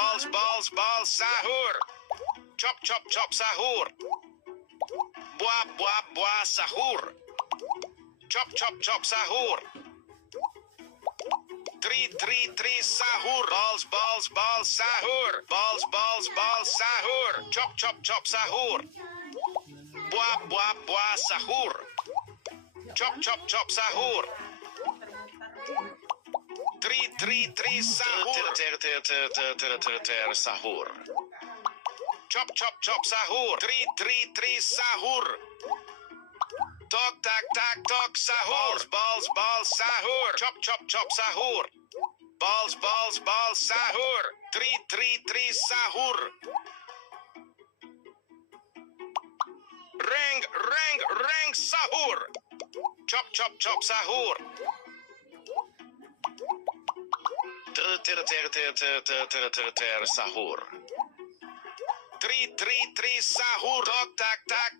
balls, sahur. Chop, sahur. Buah, sahur. Chop, sahur. Three, sahur. Balls, sahur. Balls, sahur. Chop, sahur. Buah, sahur. Chop, sahur. Three, sahur. Sahur. Chop, sahur. Three, sahur. Tok, sahur. Balls, sahur. Chop, sahur. Balls, sahur. Three, sahur. Reng, sahur. Chop, sahur. Sahur. Three, sahur.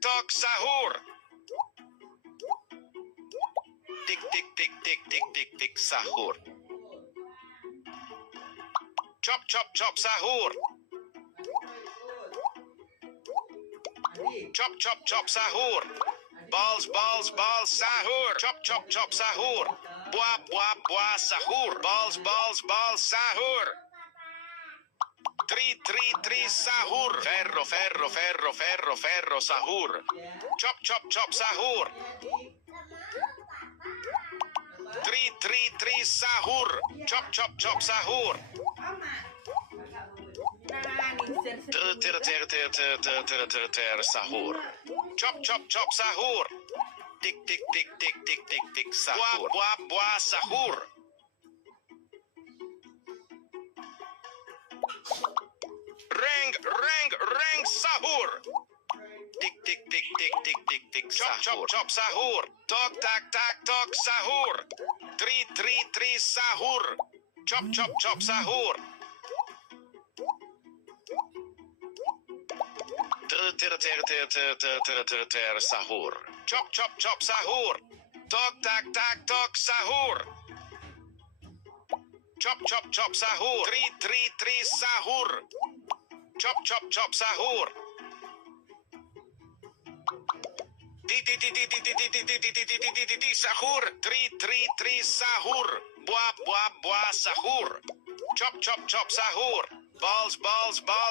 Tok, sahur. Tik, sahur. Chop, sahur. Chop, sahur. Balls, sahur. Chop, sahur. Buah, sahur. Balls, sahur. Three, sahur. Ferro, sahur. Chop, sahur. Three, sahur. Chop, sahur. Sahur. Chop, sahur. Tik, sahur. Buah, sahur. Reng, sahur. Tik, sahur. Chop, sahur. Tok, sahur. Three, sahur. Chop, sahur. Sahur. Chop, sahur. Tok, sahur. Chop, sahur. Three, sahur. Chop, sahur. Sahur. Three, sahur. Buah, sahur. Chop, sahur. Balls,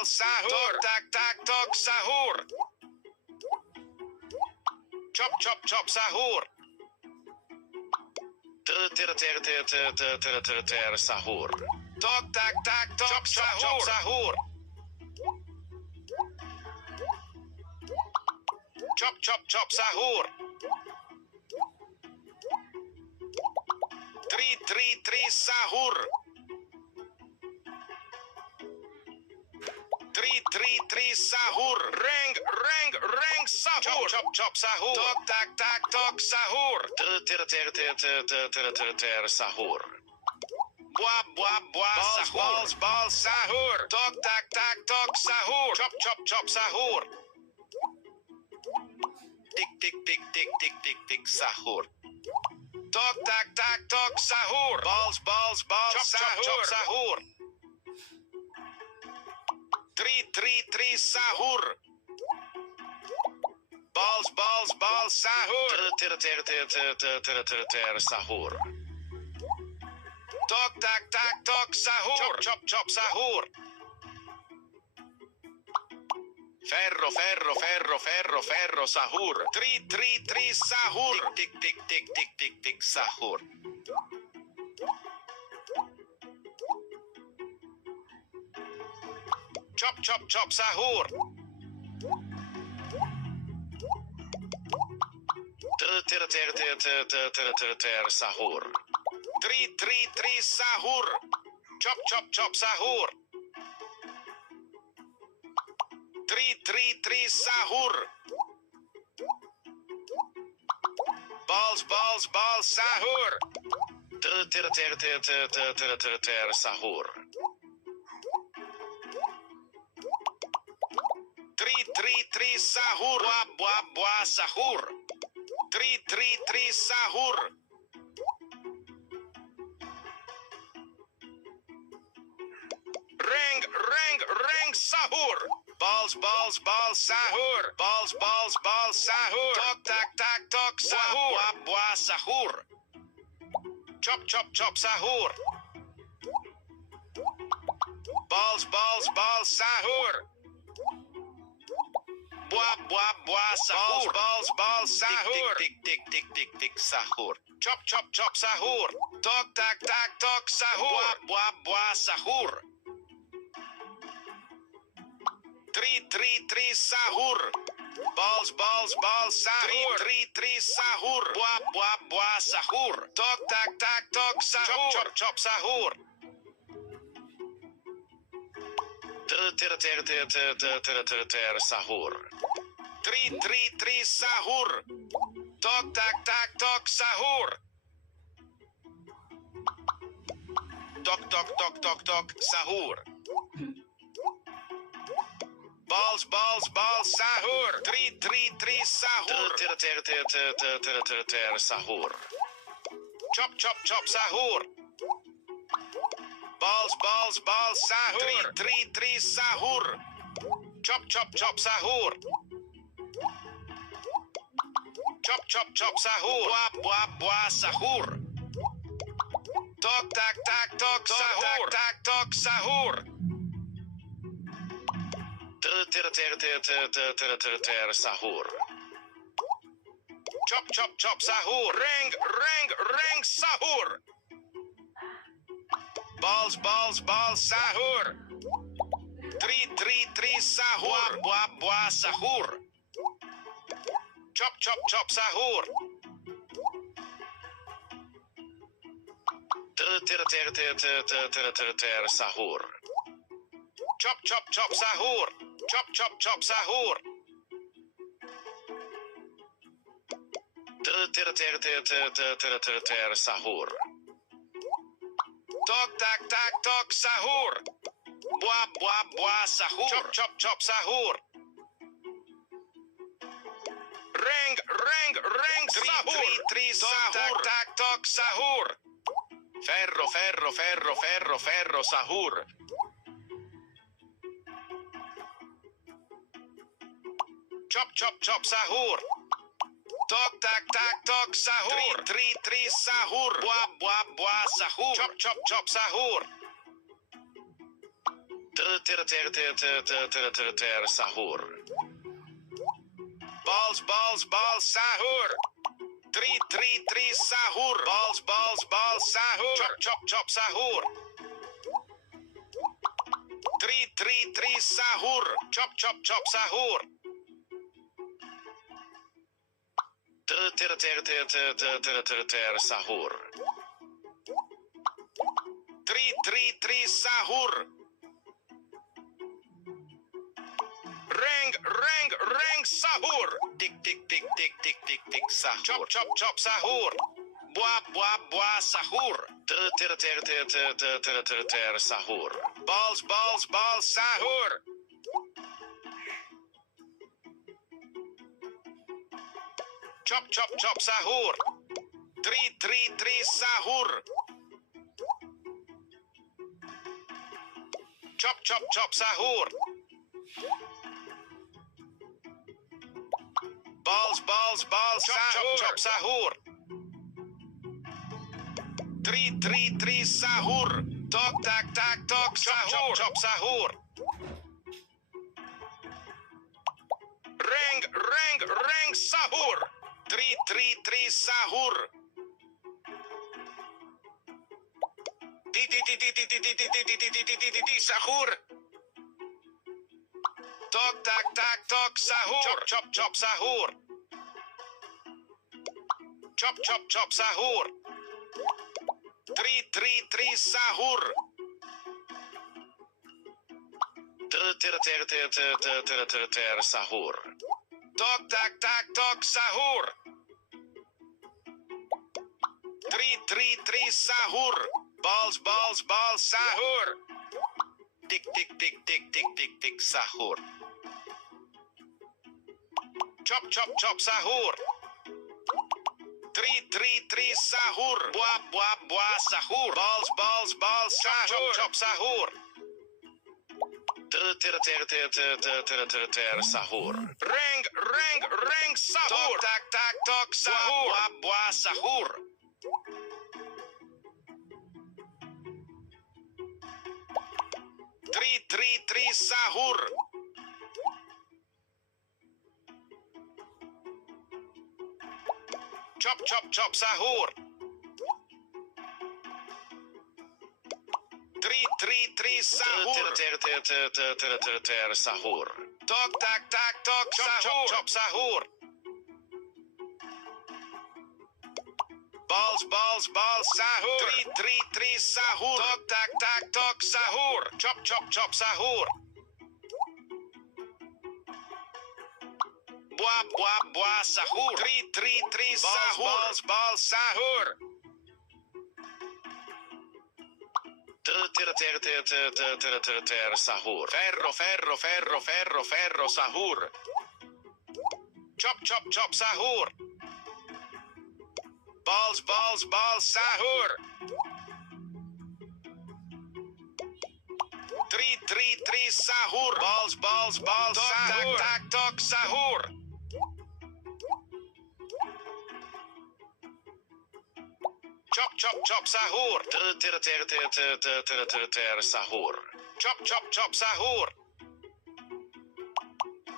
sahur. Tok, sahur. Chop, sahur. Sahur. Tok, sahur. Chop, sahur. Three, sahur. Three, sahur. Reng, sahur. Chop, sahur. Tok, sahur. Sahur. Buah, sahur. Balls, sahur. Tok, sahur. Chop, sahur. Tik, sahur. Tok, sahur. Balls, sahur. Three, sahur. Balls, sahur. Sahur. Tok, sahur. Chop, sahur. Ferro, sahur. Three, sahur. Tik, sahur. Chop, sahur. Sahur. Three, sahur. Chop, sahur. Three, sahur. Balls, sahur. Sahur. Three, sahur. Buah, sahur. Three, sahur. Reng, reng sahur. Balls, balls, balls, sahur. Balls, balls, balls, sahur. Tok, tak, tak, tok, sahur. Buah, buah, sahur. Chop, chop, chop, sahur. Balls, balls, balls, sahur. Buah, buah, buah, sahur. Balls, balls, balls, sahur. Tik, tik, tik, tik, tik, tik, sahur. Chop, chop, chop, sahur. Tok, tak, tak, tok, sahur. Buah, buah, buah, sahur. Tri, sahur. Balls, balls, balls, sahur. Tri, sahur. Buah, buah, buah, sahur. Tok, tak, tak, tok, sahur. Chop, chop, chop, sahur. Sahur. Tri, sahur. Tok, tak, tak, tok, sahur. Tok, tok, tok, tok, tok, sahur. Balls, balls, balls, sahur. Tri, sahur. Sahur. Chop, chop, chop, sahur. Balls, balls, balls, sahur. Tri, sahur. Chop, chop, chop, sahur. Chop, chop, chop, sahur. Buah, buah, buah, sahur. Tok, tak, tak, tok, sahur. Tak, tak, tok, sahur. Sahur. Chop, chop, chop, sahur. Reng, sahur. Balls, balls, balls, sahur. Tri, sahur. Buah, buah, sahur. Chop, chop, chop, sahur. Sahur. Chop, chop, chop, sahur. Chop, chop, chop, sahur. Sahur. Tok, tak, tak, tok, sahur. Buah, buah, buah, sahur. Chop, chop, chop, sahur. Reng, sahur. Tri, sahur. Tak, tak, tok, sahur. Ferro, sahur. Chop, chop, chop, sahur. Tok, tak, tak, tok, sahur. Tri, sahur. Buah, buah, buah, sahur. Chop, chop, chop, sahur. Sahur. Balls, balls, balls, sahur. Tri, sahur. Balls, balls, balls, sahur. Chop, chop, chop, sahur. Tri, sahur. Chop, chop, chop, sahur. Sahur. Tri, sahur. Reng, sahur. Tik, tik, tik, tik, tik, tik, tik, sahur. Chop, chop, chop, sahur. Buah, buah, buah, sahur. Sahur. Balls, balls, balls, sahur. Chop, chop, chop, sahur. Tri, sahur. Chop, chop, chop, sahur. Balls, balls, balls, chop, sahur. Chop, chop, sahur. Tri, sahur. Tok, tak, tak, tok, sahur. Chop, chop, sahur. Reng, sahur. Tri, sahur. Sahur. Tok, tak, tak, tok, sahur. Chop, chop, chop, sahur. Chop, chop, chop, sahur. Tri, sahur. Sahur. Tok, tak, tak, tok, sahur. Tri, sahur. Balls, balls, balls, sahur. Tik, tik, tik, tik, tik, tik, tik, sahur. Chop, chop, chop, sahur. Tri, sahur. Buah, buah, buah, sahur. Balls, balls, balls, sahur. Chop, chop, sahur. Sahur. Reng sahur. Tok sahur. Buah sahur. Tri sahur. Chop sahur. Tri sahur. Sahur. Tok sahur. Chop sahur. Balls sahur. Tri sahur. Tok sahur. Chop sahur. Buah sahur. Tri sahur. Balls sahur. Sahur. Ferro sahur. Chop sahur. Balls sahur. Tri sahur. Balls sahur. Tok sahur. Chop sahur. Sahur. Chop sahur.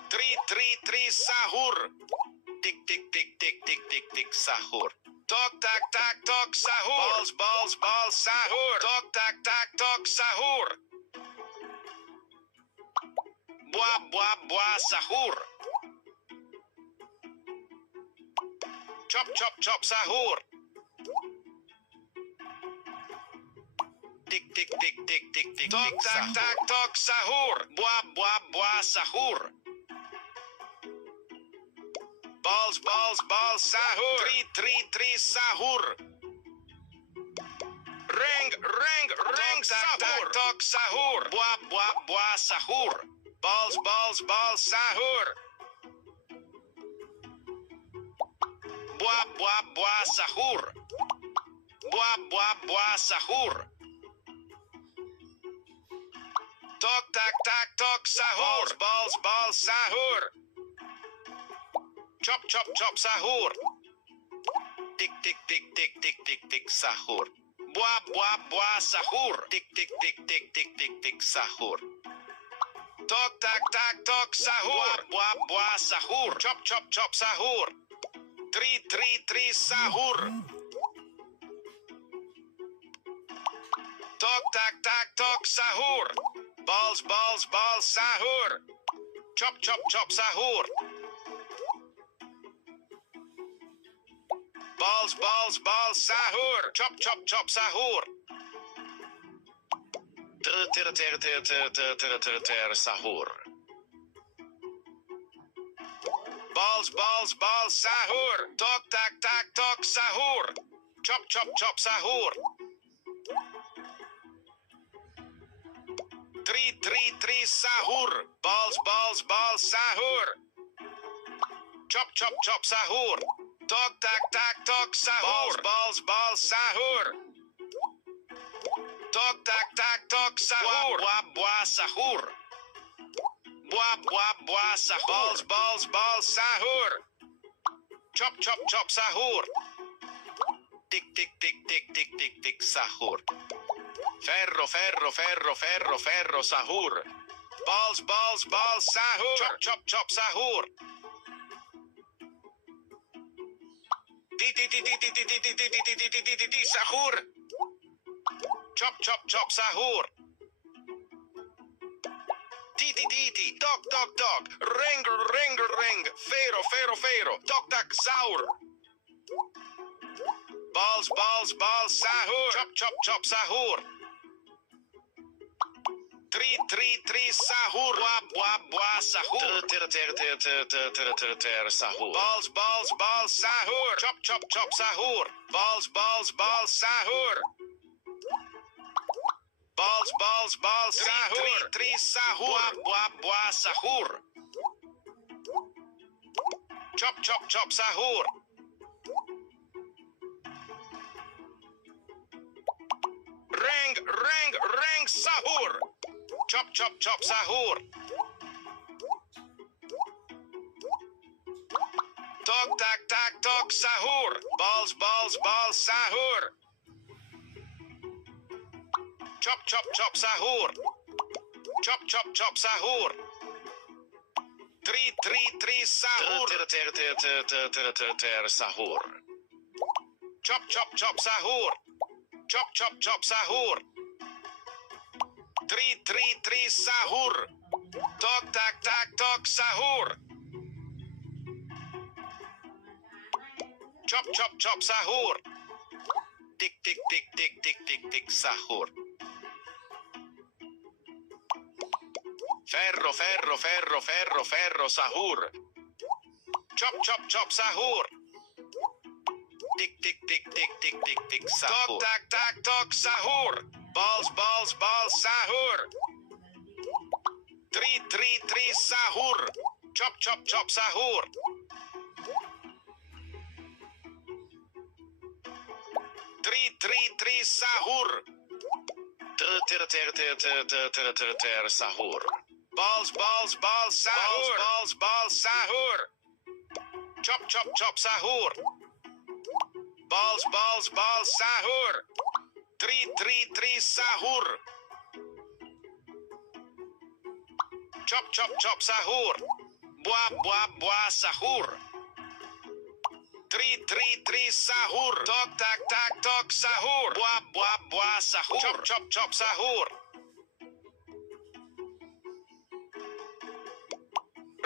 Tri sahur. Tik sahur. Tok sahur. Balls sahur. Tok sahur. Buah sahur. Chop sahur. Tik tok sahur. Buah sahur. Balls sahur. Tri sahur. Reng sahur. Tok sahur. Buah sahur. Balls sahur. Buah sahur. Buah sahur. Tok sahur. Balls sahur. Chop sahur. Tik sahur. Buah sahur. Tik sahur. Tok sahur. Buah sahur. Chop sahur. Tri sahur. Tok sahur. Balls sahur. Chop sahur. Balls sahur. Chop sahur. Sahur. Balls sahur. Tok sahur. Chop sahur. Tri sahur. Balls sahur. Chop sahur. Tok sahur. Balls sahur. Tok sahur. Buah sahur. Buah sahur. Balls sahur. Chop sahur. Tik sahur. Ferro sahur. Balls sahur. Chop sahur. Sahur. Chop sahur. Tok. Reng. Fero. Tok sahur. Balls sahur. Chop sahur. Tri sahur. Buah sahur. Sahur. Balls sahur. Chop sahur. Balls sahur. Balls sahur. Tri sahur. Buah sahur. Chop sahur. Reng sahur. Chop chop chop sahur. Tok tak tak tok sahur. Balls balls balls sahur. Chop chop chop sahur. Chop chop chop sahur. Tri sahur. Ter sahur. Chop chop chop sahur. Chop chop chop sahur. Tri sahur. Tok tak tak tok sahur. Chop chop chop sahur. Tik tik tik tik tik tik tik sahur. Ferro ferro ferro ferro ferro sahur. Chop chop chop sahur. Tik tik tik tik tik tik tik sahur. Tok tak tak tok sahur. Balls balls balls sahur. Tri sahur. Chop chop chop sahur. Tri sahur. Ter sahur. Balls balls balls sahur. Balls balls sahur. Chop chop chop sahur. Balls balls balls sahur. Tri sahur. Chop chop chop sahur. Buah sahur. Tri sahur. Tok tak tak tok sahur. Buah sahur. Chop chop chop sahur.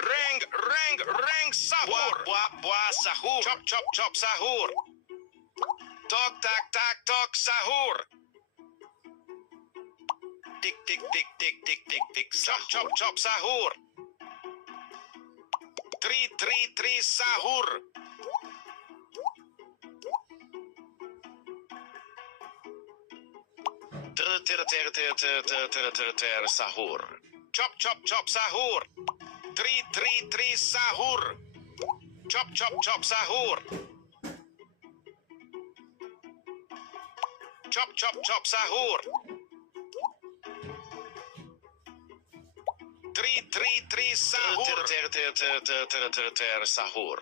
Reng sahur. Buah sahur. Chop chop chop sahur. Tok tak tak tok sahur. Tik tik tik tik tik tik tik sahur. Chop chop chop sahur. Tri sahur. Ter sahur. Chop chop chop sahur. Tri sahur. Chop chop chop sahur. Chop chop chop sahur. Tri sahur. Ter sahur.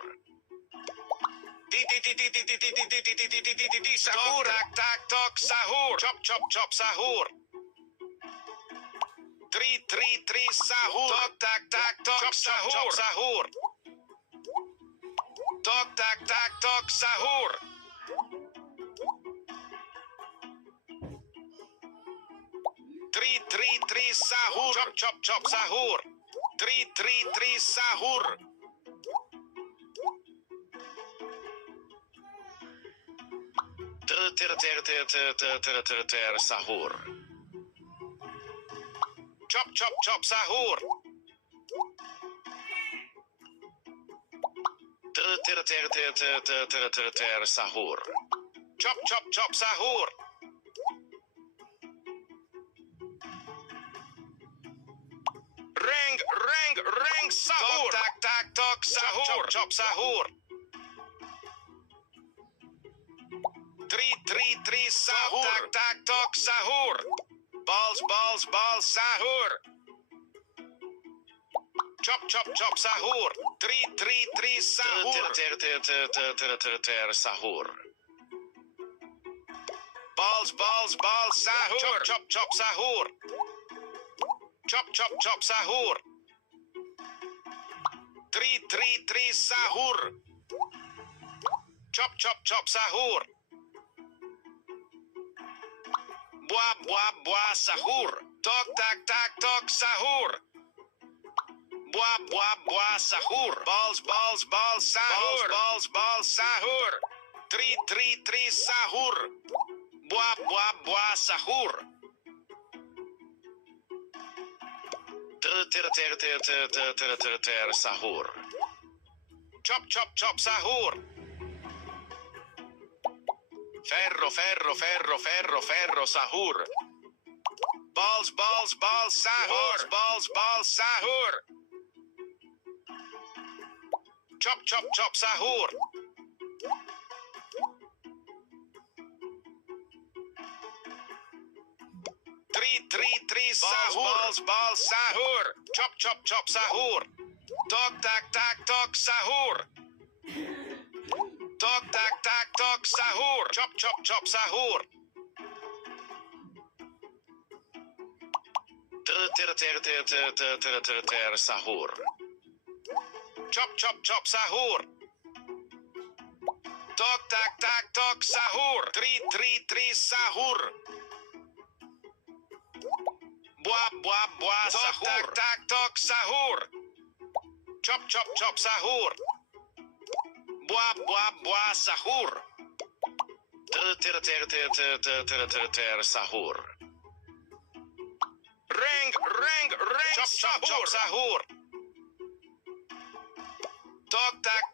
Sahur. Tak tak tok sahur. Chop chop chop sahur. Tri sahur. Tok tak tak tok sahur. Tok tak tak tok sahur. Tri sahur. Chop chop chop sahur. Tri sahur. Ter sahur. Chop chop chop sahur. Ter sahur. Chop chop chop sahur. Reng sahur. Tok tak tak tok sahur. Chop chop sahur. Tri sahur. Tak tak tok sahur. Balls balls balls sahur. Chop chop chop sahur. Tri sahur. Ter sahur. Balls balls balls sahur. Chop chop chop sahur. Chop chop chop sahur. Tri sahur. Chop chop chop sahur. Buah sahur. Tok tak tak tok sahur. Buah sahur. Balls balls balls sahur. Balls balls sahur. Tri sahur. Buah sahur. Ter sahur. Chop chop chop sahur. Ferro ferro ferro ferro ferro sahur. Balls balls balls sahur. Balls balls sahur. Chop chop chop sahur. 3 sahur. Balls sahur. Chop sahur. Tok tak sahur. Tok tak sahur. Chop sahur. Ter sahur. Chop sahur. Tok tak sahur. 3 sahur. Buah sahur. Tok sahur. Chop sahur. Buah sahur. Ter sahur. Reng chop sahur. Tok tak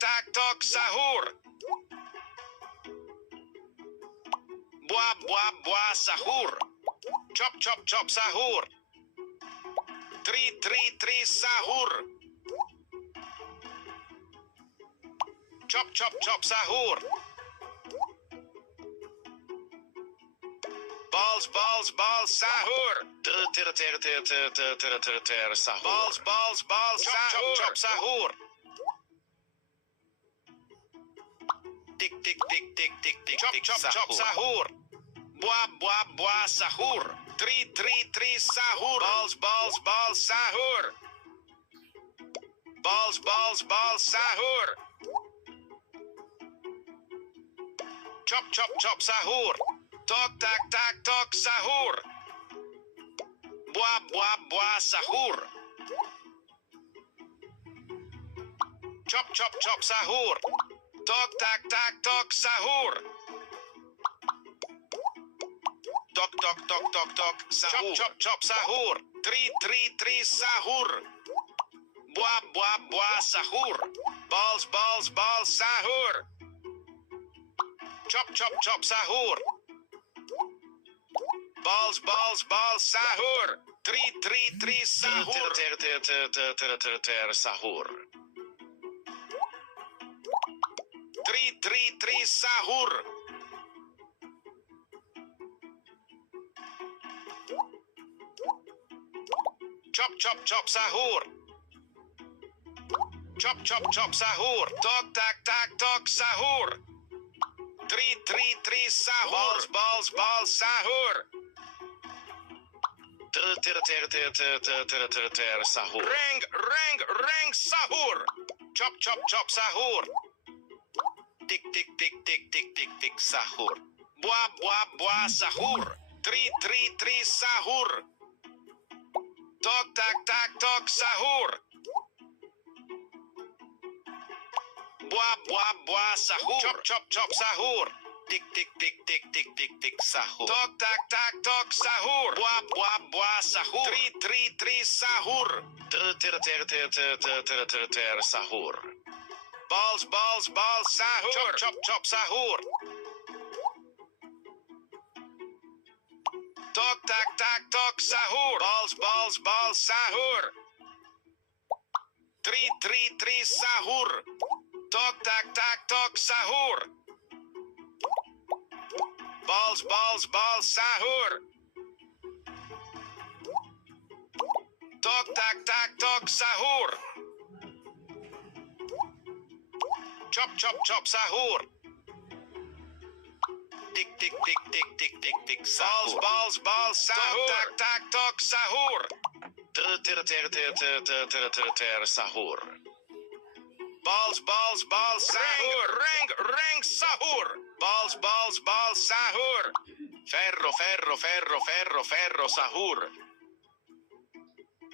sahur. Buah sahur. Chop sahur. 3 sahur. Chop sahur. Balls sahur. Ter sahur. Balls sahur. Chop sahur. Tik chop sahur. Buah sahur. 3 sahur. Balls sahur. Balls sahur. Chop sahur. Tok tak sahur. Buah sahur. Chop sahur. Tok tak sahur. Tok sahur. Chop sahur. 3 sahur. Buah sahur. Balls sahur. Chop sahur. Balls sahur. 3 sahur. Ter sahur. 3 sahur. Chop sahur. Chop sahur. Tok tak sahur. 3 sahur. Balls sahur. Ter sahur. Reng sahur. Chop sahur. Tik sahur. Buah sahur. 3 sahur. Tok tak sahur. Buah sahur. Chop sahur. Tik sahur. Tok tak sahur. Buah sahur. 3 sahur. Ter sahur. Balls sahur. Chop sahur. Tok tak sahur. Balls sahur. 3 sahur. Tok tak sahur. Balls sahur. Tok tak sahur. Chop sahur. Tik sahur. Balls sahur. Tak sahur. Ter sahur. Balls sahur. Reng sahur. Balls sahur. Ferro sahur.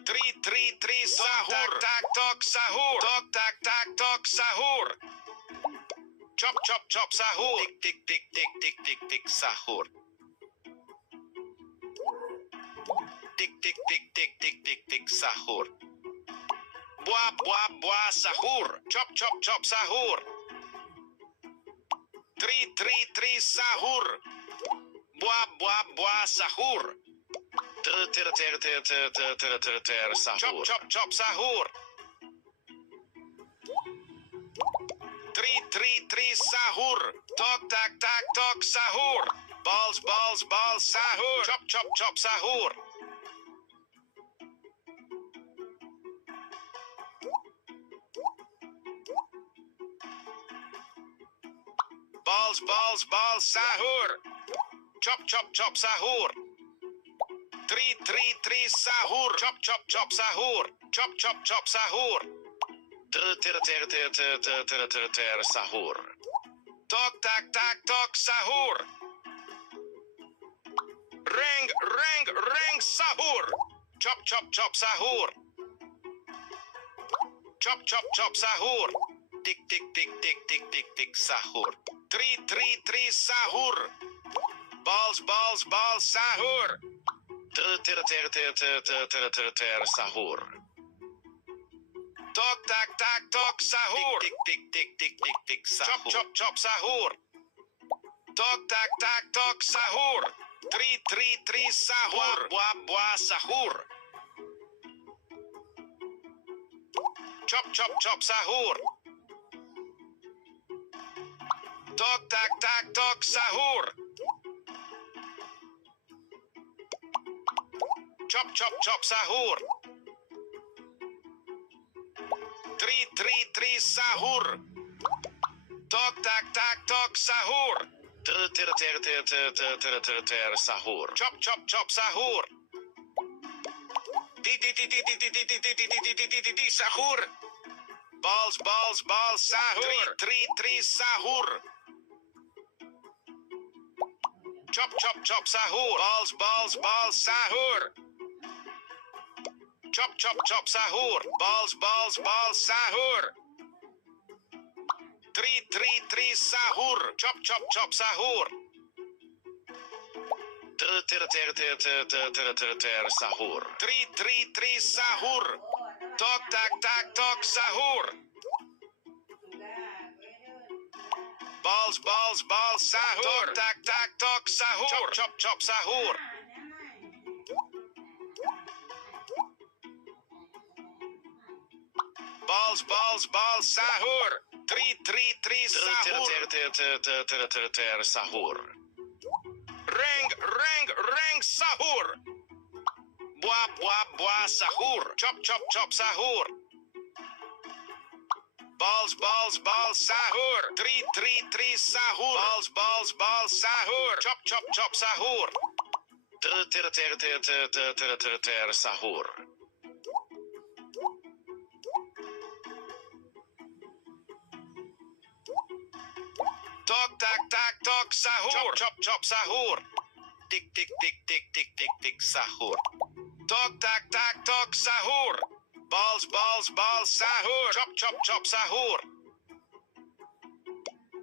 3 sahur. Tak sahur. Tok sahur. Chop sahur. Tik sahur. Tik sahur. Buah sahur. Chop sahur. 3 sahur. Buah sahur. Ter sahur. Chop sahur. 3 sahur. Tok sahur. Balls sahur. Chop sahur. Balls, sahur. Chop, chop, chop, sahur. Tri, sahur. Chop, chop, chop, sahur. Chop, chop, chop, sahur. Ter, sahur. Tok, tak, tok, sahur. Reng, sahur. Chop, chop, chop, sahur. Chop, chop, chop, sahur. Tik, tik, sahur. Tri, sahur. Balls, sahur. Ter, sahur. Tok, tak, tok, sahur. Tik, sahur. Chop, chop, sahur. Tok, tak, tok, sahur. Tri, sahur. Buah, sahur. Chop, chop, sahur. Tok, tak, tok, sahur. Chop, chop, sahur. Tri, sahur. Tok, tak, tok, sahur. Ter, sahur. Chop, chop, sahur. Sahur. Balls, sahur. Tri, sahur. Chop, chop, sahur. Balls, sahur. Chop, chop, sahur. Balls, sahur. Tri, sahur. Chop, chop, sahur. Ter, sahur. Tri, sahur. Tok, tak, tok, sahur. Balls, sahur. Tok, tak, tok, sahur. Chop, sahur. Balls, sahur. Tri, sahur. Ter, sahur. Reng, sahur. Buah, sahur. Chop, chop, sahur. Balls, sahur. Tri, sahur. Balls, sahur. Chop, chop, sahur. Ter, sahur. Tok, tak, tok, sahur. Chop, chop, sahur. Tik, tik, sahur. Tok, tak, tok, sahur. Balls, sahur. Chop, chop, sahur.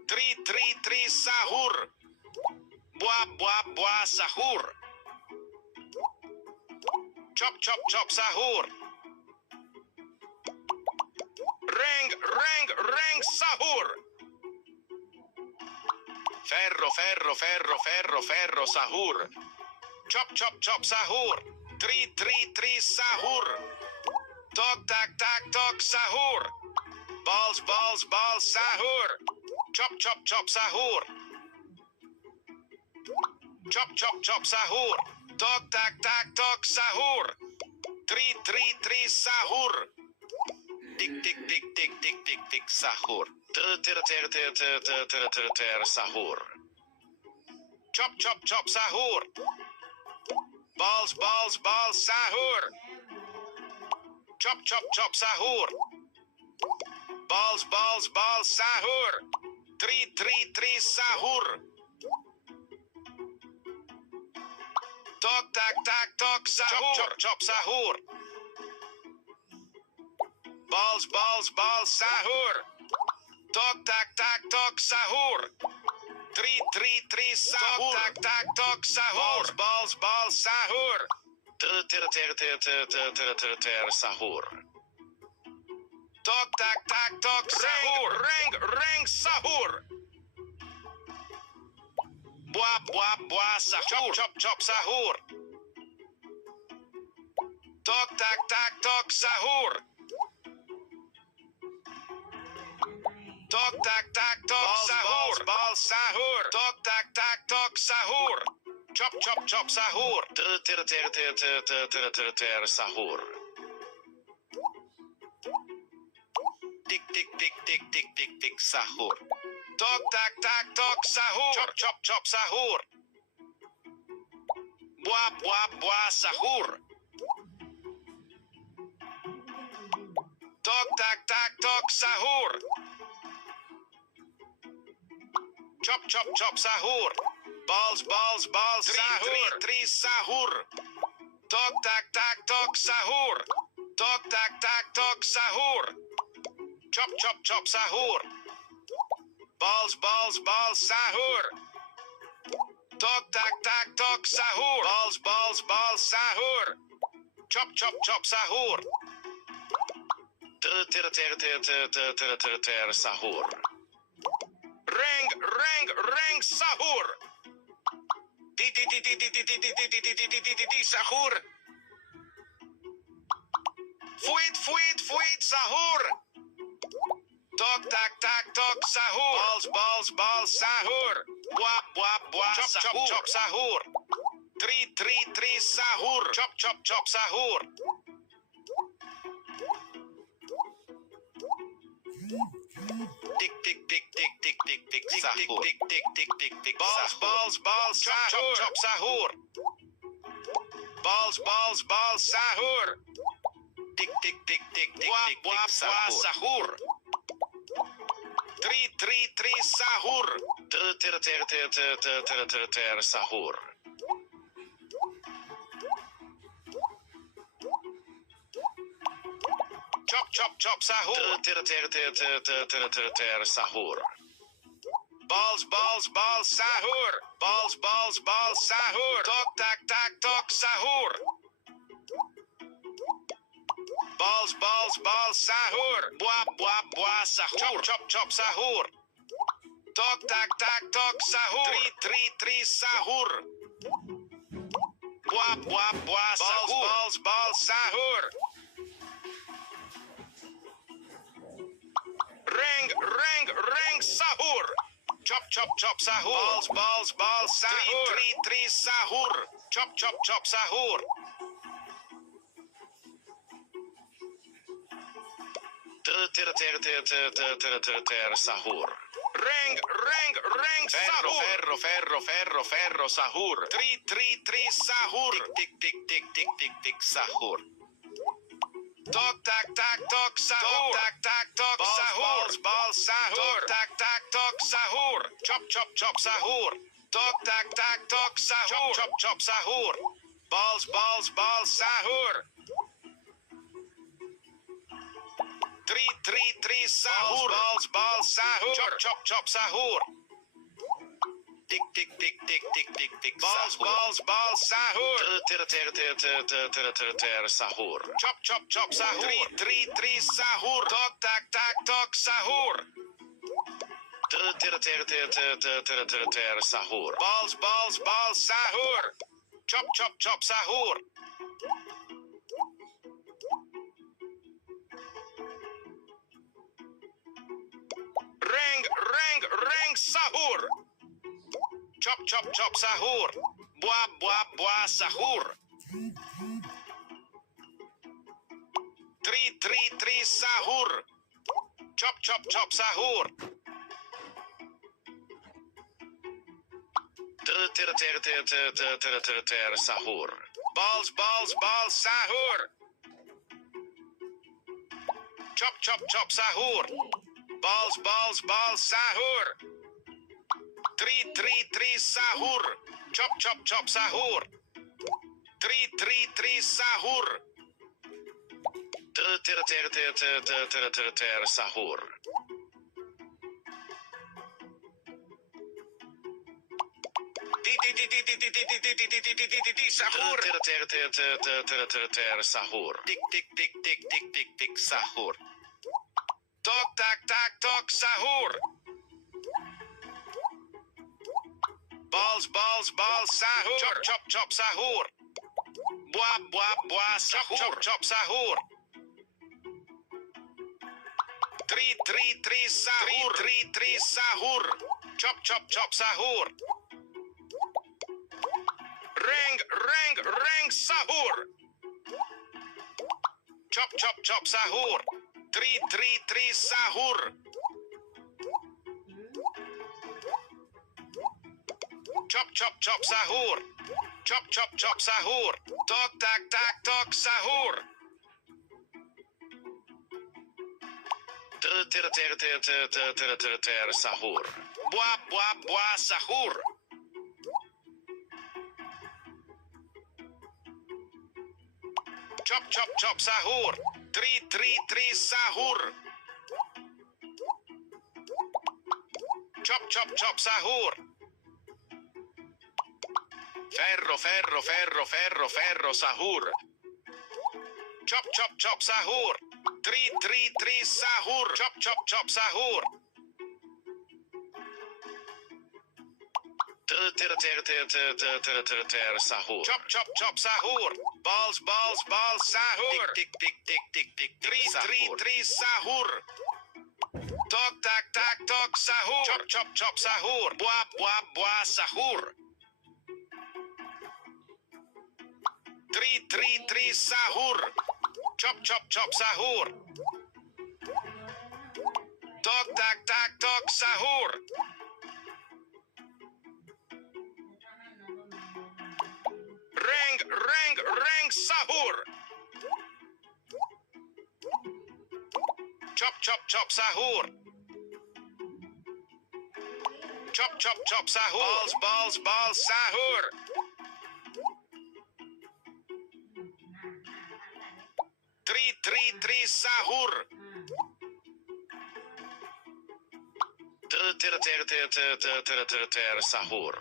Tri, sahur. Buah, sahur. Chop, chop, sahur. Reng, sahur. Ferro, sahur. Chop, chop, sahur. Tri, sahur. Tok, tak, tok, sahur. Balls, sahur. Chop, chop, sahur. Chop, chop, sahur. Tok, tak, tok, sahur. Tri, sahur. Tik, sahur. Ter, sahur. Chop, chop, sahur. Balls, sahur. Chop, chop, sahur. Balls, sahur. Tri, sahur. Tok, tak, tok, sahur. Chop, sahur. Balls, sahur. Tok, tak, tok, sahur. Tri, sahur. Tok, tak, tok, sahur. Balls, sahur. Ter, sahur. Tok, tak, tok, sahur. Reng, sahur. Buah, sahur. Chop, sahur. Tok, tak, tok, sahur. Tok, tak, tok, sahur. Balls, sahur. Tok, tak, tok, sahur. Chop, chop, sahur. Ter, sahur. Tik, sahur. Tok tak tak tok sahur. Chop chop chop sahur. Buah buah buah sahur. Tok tak tak tok sahur. Chop chop chop sahur. Balls balls balls sahur. Tri sahur. Tok tak tak tok sahur. Tok tak tak tok sahur. Chop chop chop sahur. Balls balls balls sahur. Tok tak tak tok sahur. Balls balls balls sahur. Chop chop chop sahur. Ter sahur. Reng reng reng sahur. Di sahur. Fuit fuit fuit sahur. Tok tak tak tok sahur. Balls balls balls sahur. Buah buah buah chop chop chop sahur. Tri sahur. Chop chop chop sahur. Tik tik tik tik tik tik tik sahur. Tik tik tik tik tik balls balls balls chop chop chop sahur. Balls balls balls sahur. Tik tik tik tik tik tik tik sahur. Tri sahur. Ter sahur. Chop chop chop sahur. Ter sahur. Balls balls balls sahur. Balls balls balls sahur. Tok tak tak tok sahur. Balls balls balls sahur. Buah buah buah sahur. Chop chop chop sahur. Tok tak tak tok sahur. Tri sahur. Buah buah buah sahur. Balls balls sahur. Reng reng reng sahur. Chop chop chop sahur. Balls balls balls sahur. Tri sahur. Chop chop chop sahur. Ter sahur. Reng reng reng sahur. Ferro ferro ferro ferro sahur. Tri sahur. Tik tik tik tik tik tik sahur. Tok tak tak tok sahur. Tak tak tok sahur. Balls sahur. Tak tak tok sahur. Chop chop chop sahur. Tok tak tak tok sahur. Chop chop sahur. Balls balls balls sahur. Tri sahur. Balls balls sahur. Chop chop chop sahur. Tik tik tik tik tik tik tik balls balls balls sahur. Ter sahur. Chop chop chop sahur. Tri sahur. Tok tak tak tok sahur. Ter sahur. Balls balls balls sahur. Chop chop chop sahur. Reng reng reng sahur. Chop chop chop sahur. Buah buah buah sahur. Tri sahur. Chop chop chop sahur. Ter sahur. Balls balls balls sahur. Chop chop chop sahur. Balls balls balls sahur. Tri sahur. Chop chop chop sahur. Tri sahur. Ter sahur. Di sahur. Ter sahur. Tik tik tik tik tik tik tik sahur. Tok tak tak tok sahur. Balls balls balls sahur. Chop chop chop sahur. Buah buah buah sahur. Chop chop sahur. Tri sahur. Tri sahur. Chop chop chop sahur. Reng reng reng sahur. Chop chop chop sahur. Tri sahur. Chop chop chop sahur. Chop chop chop sahur. Tok tak tak tok sahur. Ter sahur. Buah buah buah sahur. Chop chop chop sahur. Tri sahur. Chop chop chop sahur. Ferro ferro ferro ferro ferro sahur. Chop chop chop sahur. Tri sahur. Chop chop chop sahur. Ter sahur. Chop chop chop sahur. Balls sahur. Tik tik tik tik tik tik. Tri sahur. Tok tak tak tok sahur. Chop chop chop sahur. Buah buah buah sahur. Tri sahur. Chop chop chop sahur. Tok tak tak tok sahur. Reng sahur. Chop chop chop sahur. Chop chop chop sahur. Balls sahur. Tri sahur. Ter sahur.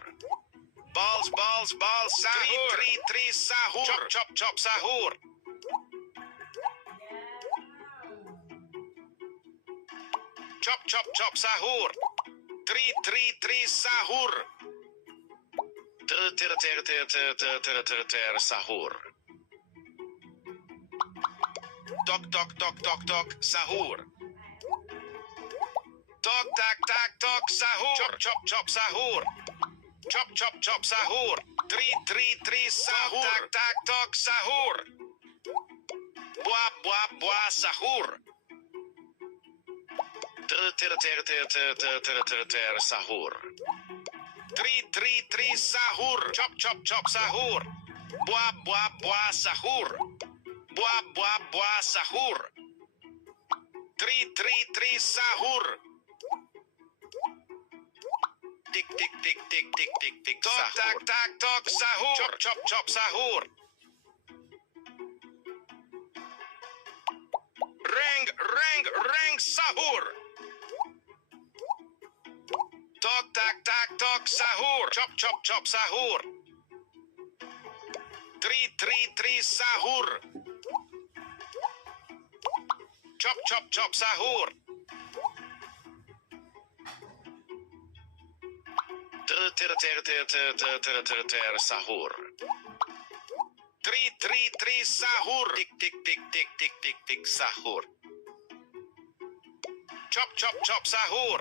Balls sahur. Tri sahur. Chop chop chop sahur. Chop chop chop sahur. Tri sahur. Ter sahur. Tok tok tok tok tok sahur. Tok tak tak tok sahur. Chop chop chop sahur. Chop chop chop sahur. Tri sahur. Tak tak tok sahur. Buah buah buah sahur. Ter sahur. Tri sahur. Chop chop chop sahur. Buah buah buah sahur. Buah buah buah sahur. Tri sahur. Tik tik tik tik tik tik tik tok tak tak tok sahur. Chop chop chop sahur. Reng sahur. Tok tak tak tok sahur. Chop chop chop sahur. Tri sahur. Chop chop chop sahur. Ter sahur. Tri sahur. Tik tik tik tik tik tik tik sahur. Chop chop chop sahur.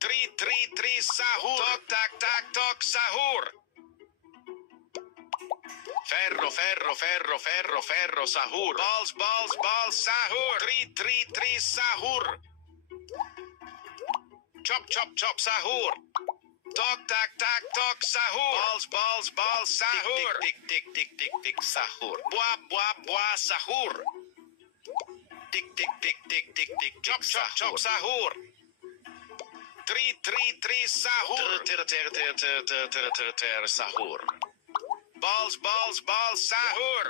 Tri sahur. Tok tak tak tok sahur. Ferro ferro sahur. Balls sahur. Tri sahur. Chop chop chop sahur. Tok tak tak tok sahur. Balls sahur. Tik tik tik tik tik sahur. Buah buah buah sahur. Tik tik tik tik tik tik chop chop chop sahur. Tri sahur. Ter sahur. Balls sahur.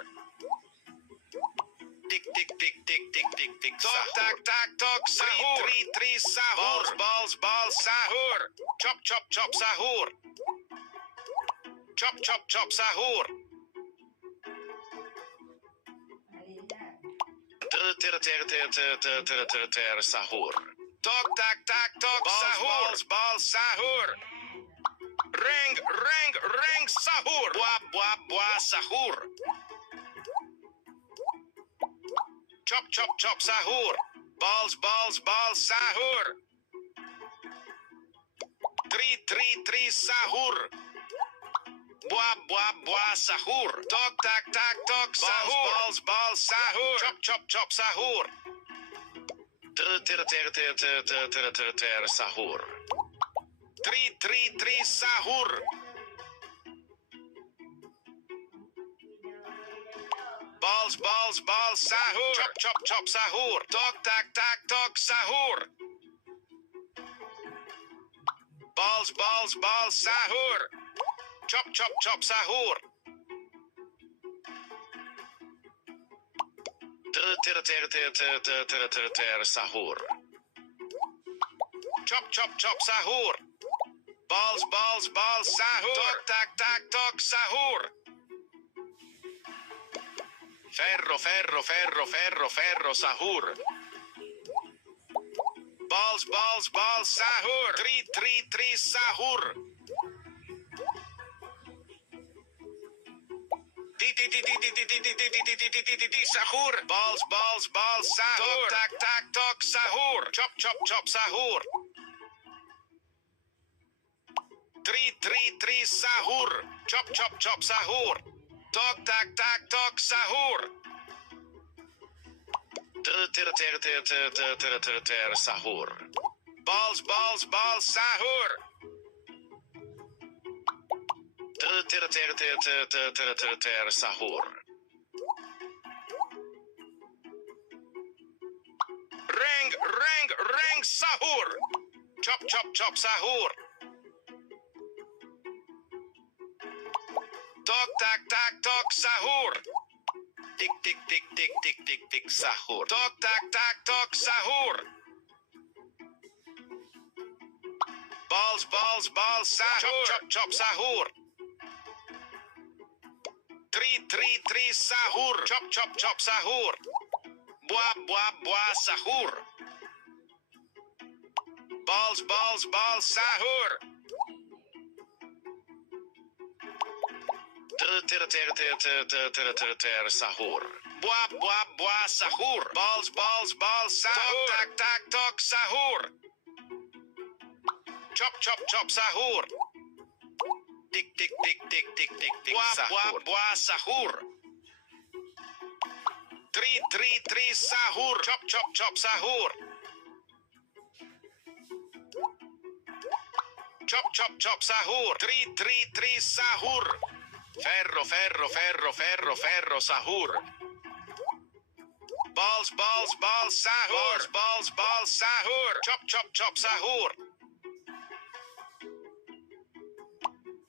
Tik tik tik tik tik tik tik tok tak tak tok sahur. Tri sahur. Balls sahur. Chop chop chop sahur. Chop chop chop sahur. Ter sahur. Tok tak tak tok sahur. Balls sahur. Reng sahur. Buah buah sahur. Chop chop chop sahur. Balls sahur. Tri sahur. Buah buah sahur. Tok tak tak tok sahur. Balls sahur. Chop chop chop sahur. Ter sahur. Tri sahur. Balls sahur. Chop sahur. Tok tak sahur. Balls sahur. Chop sahur. Ter sahur. Chop sahur. Balls sahur. Tok tak sahur. Ferro sahur. Balls sahur. Tri sahur. Sahur. Balls sahur. Tak sahur. Chop sahur. Tri sahur. Chop sahur. Tok tak sahur. Ter sahur. Balls sahur. Ter sahur. Reng sahur. Chop sahur. Tok tak sahur. Tik sahur. Tok tak sahur. Balls sahur. Chop sahur. Tri sahur. Chop sahur. Buah sahur. Balls sahur. Ter sahur. Buah sahur. Balls sahur. Tak sahur. Chop sahur. Tik sahur. Buah sahur. Tri sahur. Chop sahur. Chop sahur. Tri sahur. Ferro sahur. Balls sahur. Balls sahur. Chop sahur.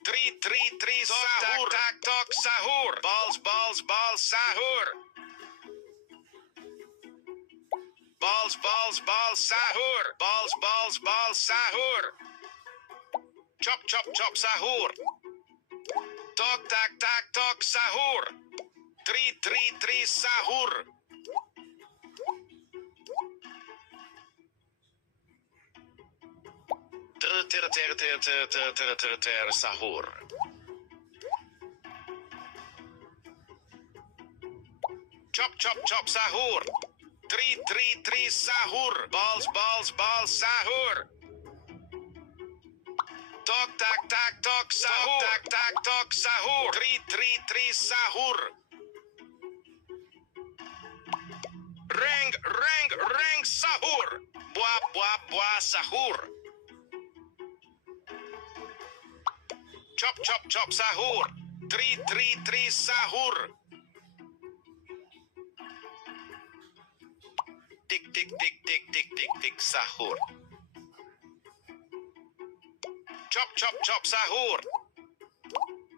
Tri sahur. Tak sahur. Balls sahur. Balls sahur. Balls sahur. Chop sahur. Tok tak sahur. Tri sahur. Ter sahur. Chop sahur. Tri sahur. Balls sahur. Tok tak sahur. Tak sahur. Tri sahur. Reng sahur. Buah sahur. Chop sahur. Tri sahur. Tik sahur. Chop sahur.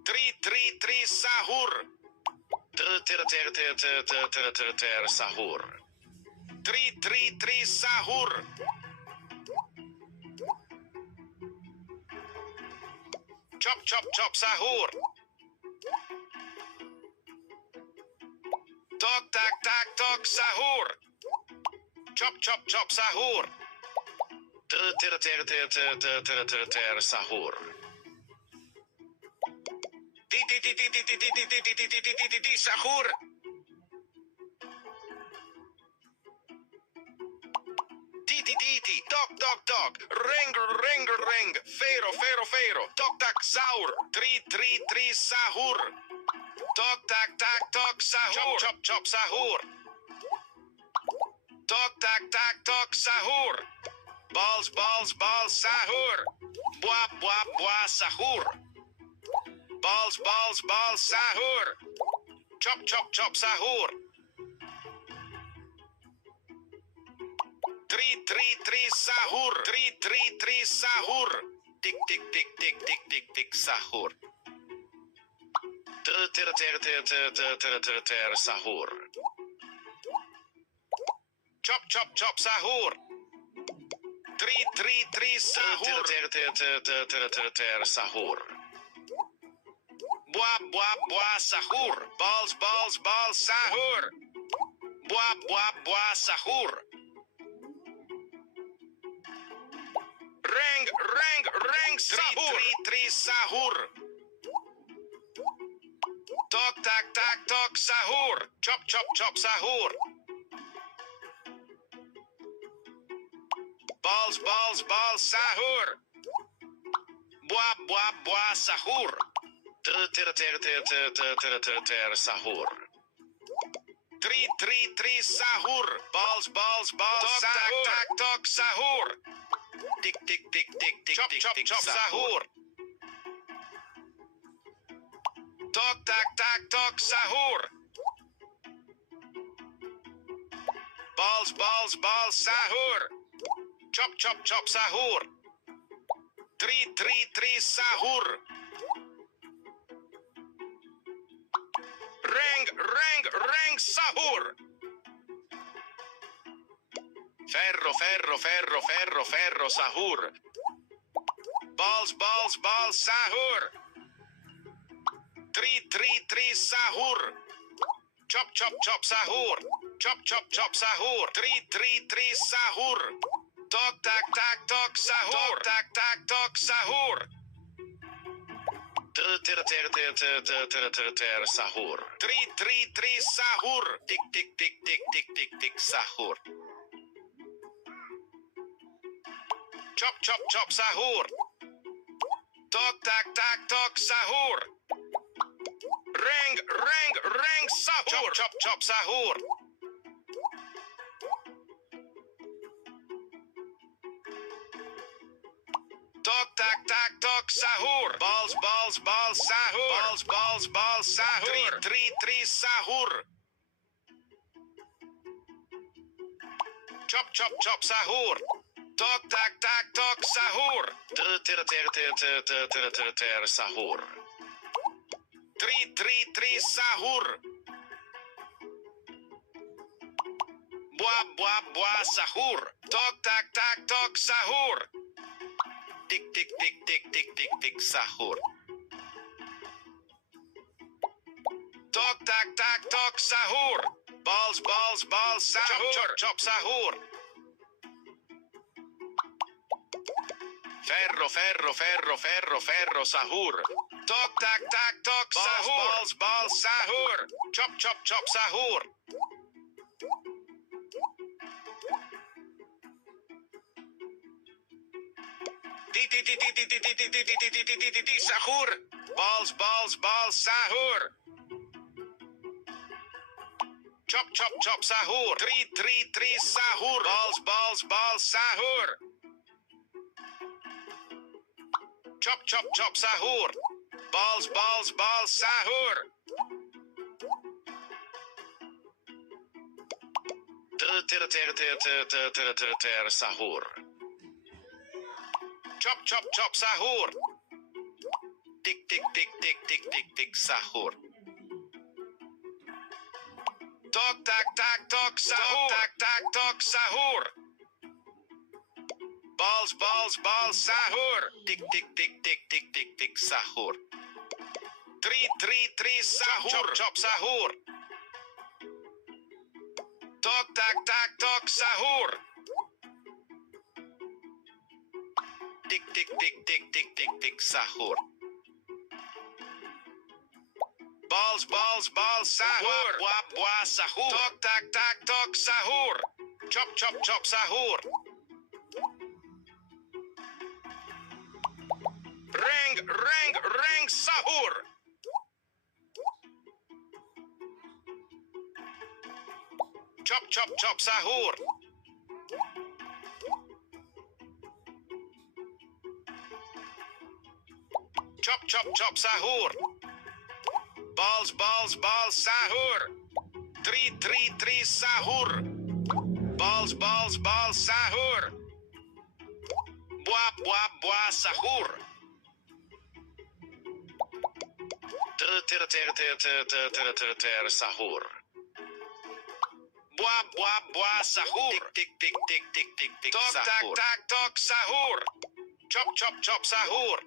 Tri sahur. Ter sahur. Tri sahur. Chop sahur. Tok tak sahur. Chop sahur. Ter sahur. Sahur. Tok. Ring. Fero. Tok tak sahur. Tri sahur. Tok tak sahur. Chop sahur. Tok tak sahur. Balls sahur. Buah sahur. Balls sahur. Chop sahur. Tri sahur. Tri sahur. Tik tik sahur. Ter sahur. Chop sahur. Tri sahur. Ter sahur. Buah sahur. Balls sahur. Buah sahur. Reng sahur. Tri sahur. Tok sahur. Chop sahur. Balls sahur. Buah sahur. Ter sahur. Tri sahur. Balls sahur. Tok sahur. Tik chop sahur. Tok sahur. Balls sahur. Chop sahur. Tri sahur. Reng sahur. Ferro sahur. Balls sahur. Tri sahur. Chop sahur. Chop sahur. Tri sahur. Tok sahur. Tok sahur. Ter sahur. Tri sahur. Tik sahur. Chop sahur. Tok sahur. Reng sahur. Chop sahur. Tok sahur. Balls sahur. Balls sahur. Tri sahur. Chop sahur. Tok sahur. Ter sahur. Tri sahur. Buah sahur. Tok sahur. Tik sahur. Tok sahur. Balls sahur. Chop sahur. Ferro sahur. Tok sahur. Balls sahur. Chop sahur. Sahur. Balls sahur. Chop sahur. Tri sahur. Balls sahur. Chop sahur. Balls sahur. Ter sahur. Chop sahur. Tik sahur. Tok sahur. Tok sahur. Balls sahur. Tik sahur. Tri sahur. Chop sahur. Tok sahur. Tik sahur. Balls sahur. Buah sahur. Tok sahur. Chop sahur. Reng sahur. Chop sahur. Chop chop chop sahur. Balls balls balls sahur. Tri sahur. Balls balls balls sahur. Buah buah buah sahur. Ter sahur. Buah buah buah sahur. Tik tik tik tik tik tik tik sahur. Tak tak tak sahur. Chop chop chop sahur.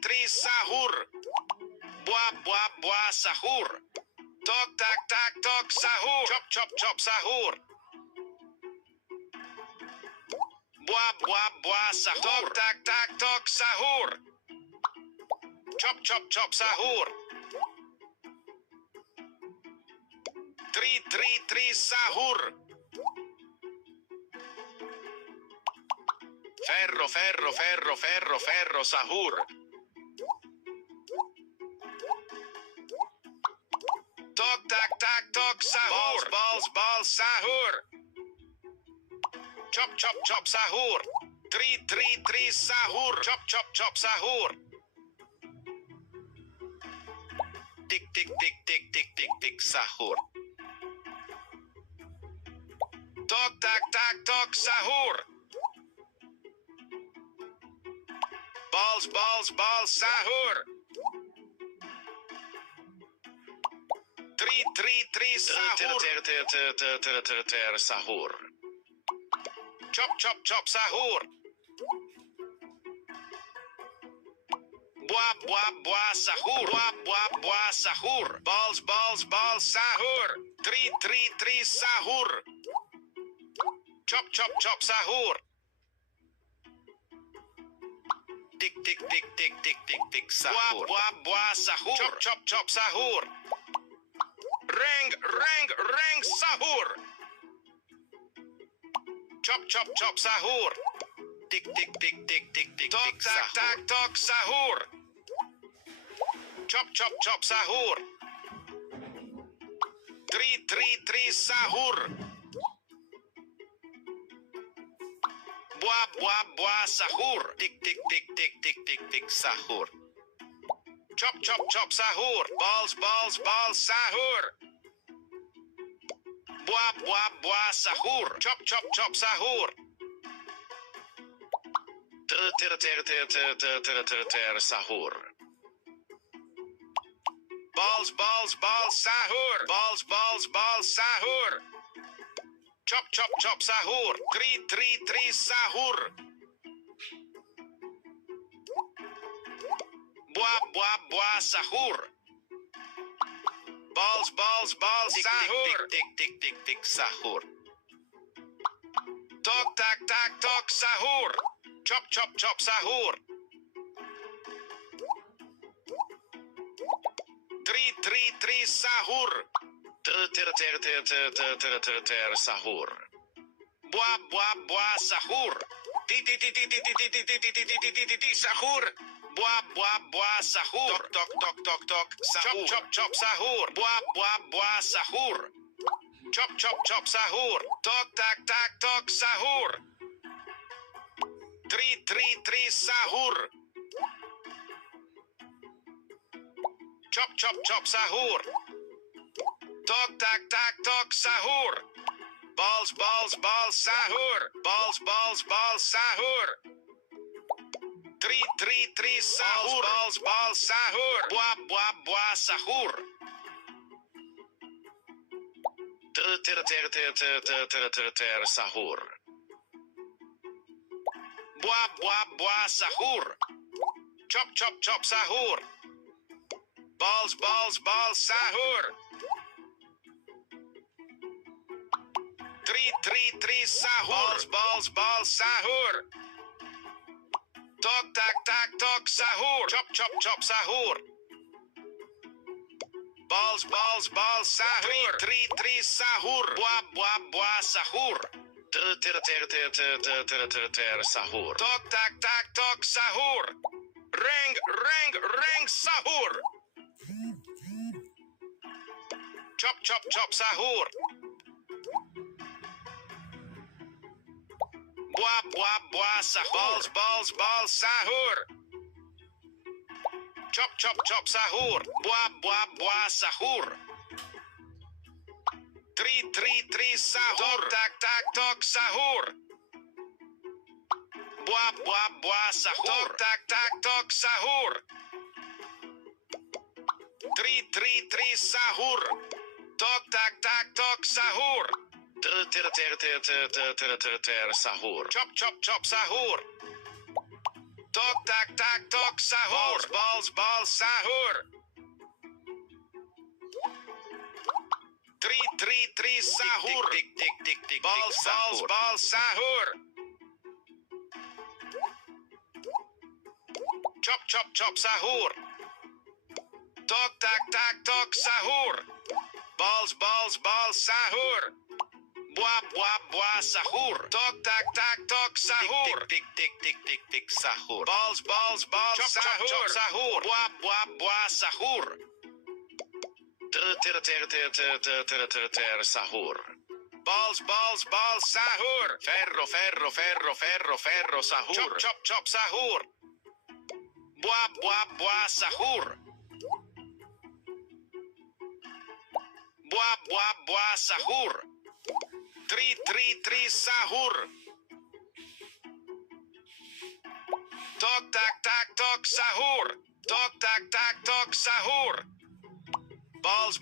Tri sahur. Buah buah buah sahur. Tok tak tak tok sahur. Chop chop chop sahur. Buah buah buah sahur. Tok tak tak tok sahur. Chop chop chop sahur. Tri sahur. Ferro ferro ferro ferro ferro sahur. Tok tak tak tok sahur. Balls balls sahur. Chop chop chop sahur. Tri sahur. Chop chop chop sahur. Tik tik tik tik tik tik tik sahur. Tok tak tak tok sahur. Balls balls balls sahur. Tri sahur. Ter sahur. Chop chop chop sahur. Buah buah buah sahur. Buah buah buah sahur. Balls balls balls sahur. Tri sahur. Chop chop chop sahur. Tik tik tik tik tik tik tik sahur. Buah buah buah sahur. Chop chop chop sahur. Reng sahur. Chop chop chop sahur. Tik tik tik tik tik tik tik tak tak tok sahur. Chop chop chop sahur. Tri sahur. Buah buah buah sahur. Tik tik tik tik tik tik tik sahur. Chop chop chop sahur. Balls balls balls sahur. Buah buah buah sahur. Chop chop chop sahur. Ter sahur. Balls balls balls sahur. Balls balls balls sahur. Chop chop chop sahur. Tri sahur. Buah buah buah sahur. Balls balls balls sahur. Tik tik tik tik sahur. Tok tak tak tok sahur. Chop chop chop sahur. Tri sahur. Ter sahur. Buah buah buah sahur. Ti sahur. Buah buah buah sahur. Tok tok tok tok sahur. Chop chop chop sahur. Buah buah buah sahur. Chop chop chop sahur. Tok tak tak tok sahur. Tri sahur. Chop chop chop sahur. Tok tak tak tok sahur. Balls balls balls sahur. Balls balls balls sahur. Tri sahur. Balls balls sahur. Buah buah buah sahur. Ter sahur. Buah buah buah sahur. Chop chop chop sahur. Balls balls balls sahur. Tri sahur. Balls balls sahur. Tok tak tak tok sahur. Chop chop chop sahur. Balls balls balls sahur. Tri sahur. Buah buah buah sahur. Ter sahur. Tok tak tak tok sahur. Reng sahur. Chop chop chop sahur. Buah, buah, buah, sahur. Balls, sahur. Chop, chop, chop, sahur. Buah, buah, buah, sahur. Tri, sahur. Tak, tok, sahur. Buah, buah, buah, sahur. Tak, tok, sahur. Tri, sahur. Tok, tak, tok, sahur. Sahur. Chop, chop, chop, sahur. Tok, tak, tok, sahur. Balls, sahur. Tri, sahur. Tik, balls, sahur. Chop, chop, chop, sahur. Tok, tak, tok, sahur. Balls, sahur. Buah, buah, sahur. Tok, tak, tok, sahur. Tik, sahur. Balls, chop, sahur. Chop, sahur. Buah, buah, sahur. Sahur. Balls, sahur. Ferro, sahur. Chop, sahur. Buah, buah, sahur. Buah, buah, sahur. Tri, sahur. Tok, tak, tok, sahur. Tok, tak, tok, sahur. Balls,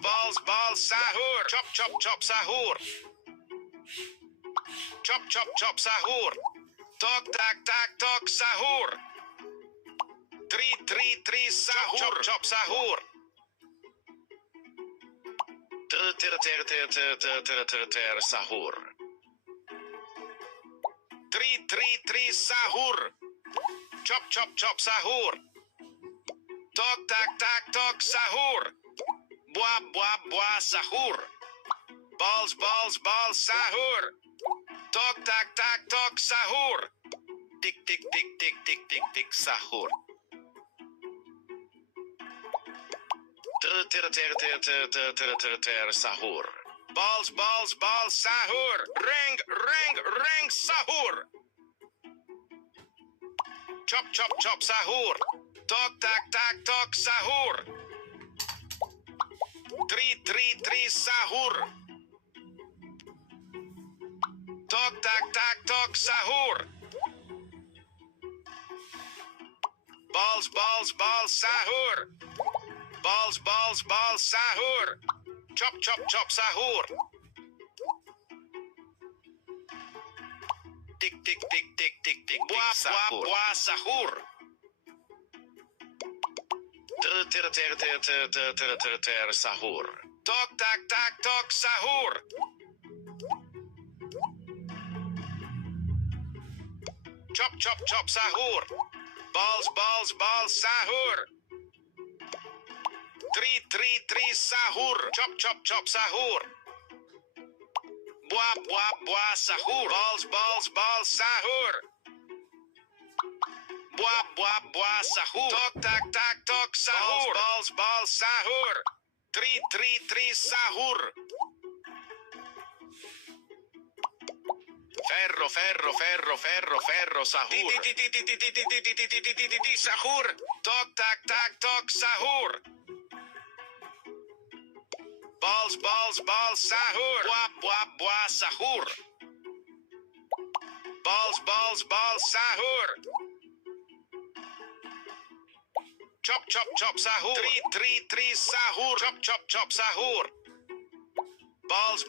sahur. Chop, sahur. Chop, sahur. Tok, tak, tok, sahur. Tri, sahur. Chop, sahur. Sahur. Tri, sahur. Chop, sahur. Tok, tak, tok, sahur. Buah, buah, sahur. Balls, sahur. Tok, tak, tok, sahur. Tik, sahur. Sahur. Balls, sahur. Ring, sahur. Chop, sahur. Tok, tak, tok, sahur. Tri, sahur. Tok, tak, tok, sahur. Balls, sahur. Balls, sahur. Chop, sahur. Tik, buah, sahur. Sahur. Tok, tak, tok, sahur. Chop, sahur. Balls, sahur. Tri, sahur. Chop, sahur. Buah, buah, sahur. Balls, sahur. Buah, buah, sahur. Tok, tak, tok, sahur. Balls, sahur. Tri, sahur. Ferro, sahur. Sahur. Tok, tak, tok, sahur. Balls, sahur. Buah, buah, sahur. Balls, sahur. Chop, sahur. Tri, sahur. Chop, sahur. Balls,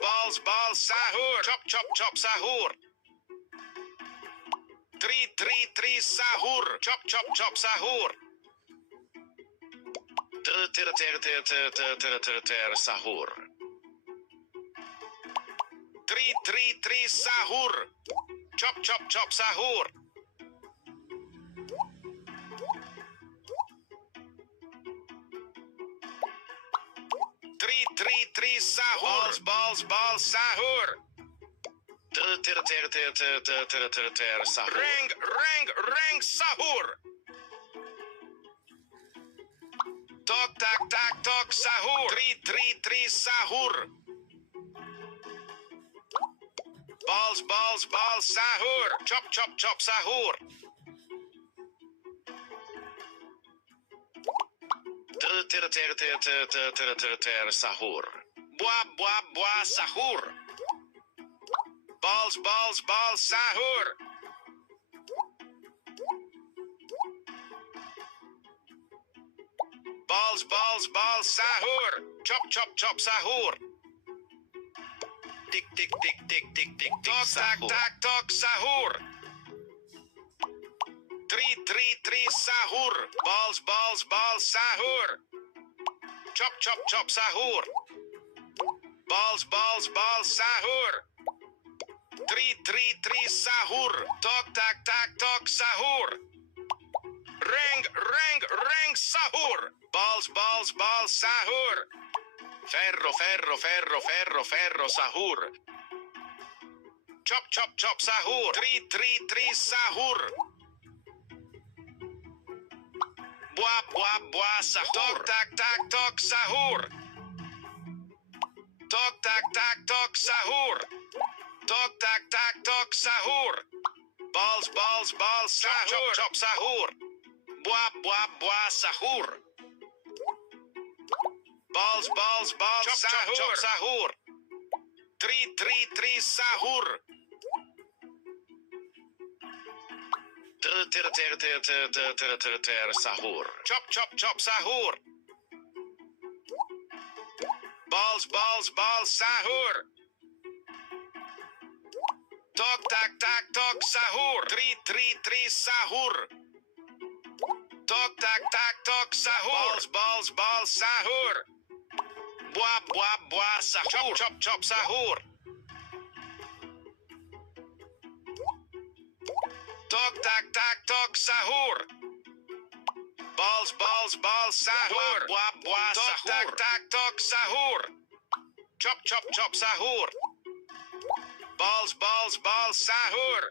sahur. Chop, sahur. Tri, sahur. Chop, sahur. Sahur. Tri, sahur. Chop, sahur. Tri, sahur. Balls, sahur. Sahur. Ring, sahur. Tok, tak, tok, sahur. Tri, sahur. Balls, sahur. Chop, sahur. Sahur. Buah, sahur. Balls, sahur. Balls, sahur. Chop, sahur. Tik, sahur. Tok, sahur. Three, sahur. Balls, sahur. Chop, sahur. Balls, sahur. Three, sahur. Tok, sahur. Reng, sahur. Balls, sahur. Ferro, sahur. Chop, sahur. Three, sahur. Buah, sahur. Tok, sahur. Tok, sahur. Tok, sahur. Balls, sahur. Chop, sahur. Buah, sahur. Balls, chop, sahur. Three, sahur. Sahur. Chop, sahur. Balls, sahur. Tok, sahur. Three, sahur. Tok, sahur. Balls, sahur. Buah, sahur. Chop, sahur. Tok, sahur. Balls, sahur. Buah, sahur. Tok, sahur. Chop, sahur. Balls, sahur.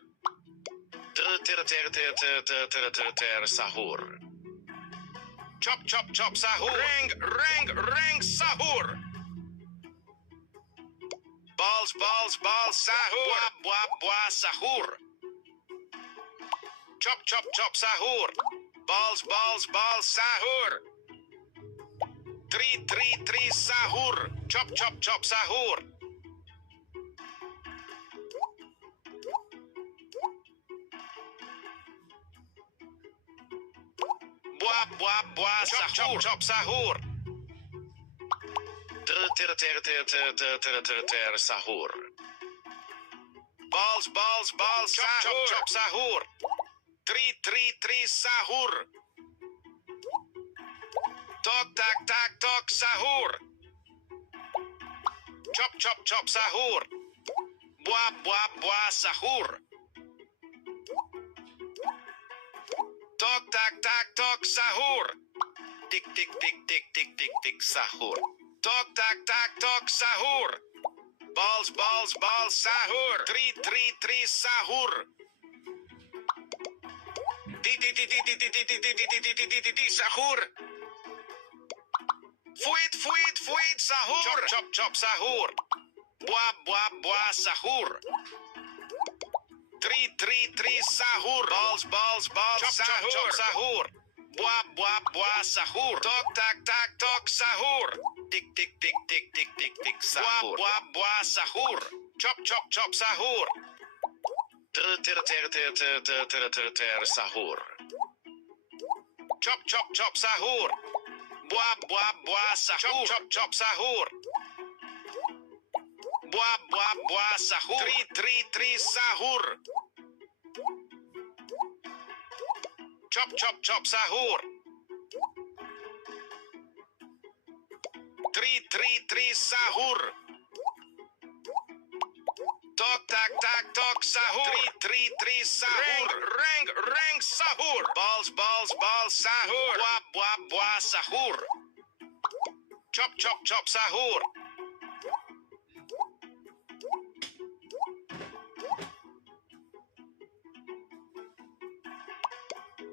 Sahur. Chop, sahur. Reng, sahur. Balls, sahur. Buah, sahur. Chop, sahur. Balls, sahur. Three, sahur. Chop, sahur. Buah, sahur. Chop, sahur. Sahur. Balls, sahur. Chop, sahur. Three, sahur. Tok, sahur. Chop, sahur. Buah, sahur. Tok, sahur. Tik, sahur. Tok, sahur. Balls, sahur. Three, sahur. Sahur. Fuit, sahur. Chop, sahur. Buah, sahur. Three, sahur. Balls, sahur. Sahur. Buah, sahur. Tok, sahur. Tik, sahur. Buah, sahur. Chop, sahur. Sahur. Chop, sahur. Buah, sahur. Chop, sahur. Buah, sahur. Three, sahur. Chop, sahur. Three, sahur. Tok, sahur. Three, sahur. Reng, sahur. Balls, sahur. Buah, sahur. Chop, sahur.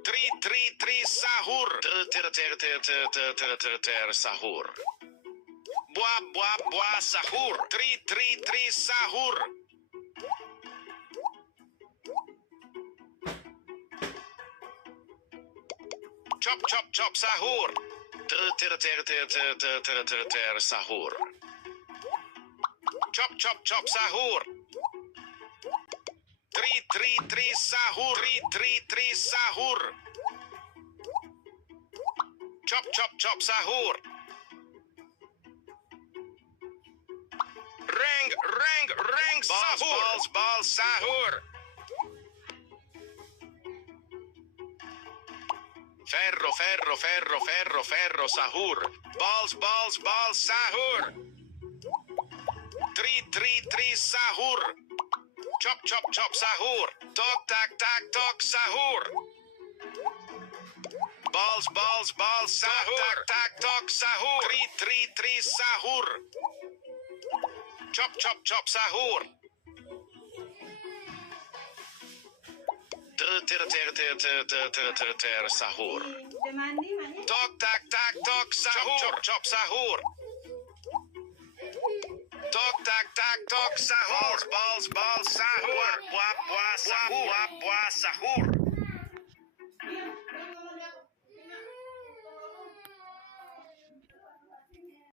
Three, sahur. Sahur. Buah, sahur. Three, sahur. Chop chop chop sahur. Ter sahur. Chop chop chop sahur. Tri sahur. Tri sahur. Chop chop chop sahur. Rang sahur. Balls sahur. Ferro sahur. Balls sahur. Tri sahur. Chop chop sahur. Tok sahur. Balls sahur. Tok sahur. Tri sahur. Chop chop sahur. Ter sahur. Tok sahur. Chop sahur. Tok sahur. Balls sahur. Sahur.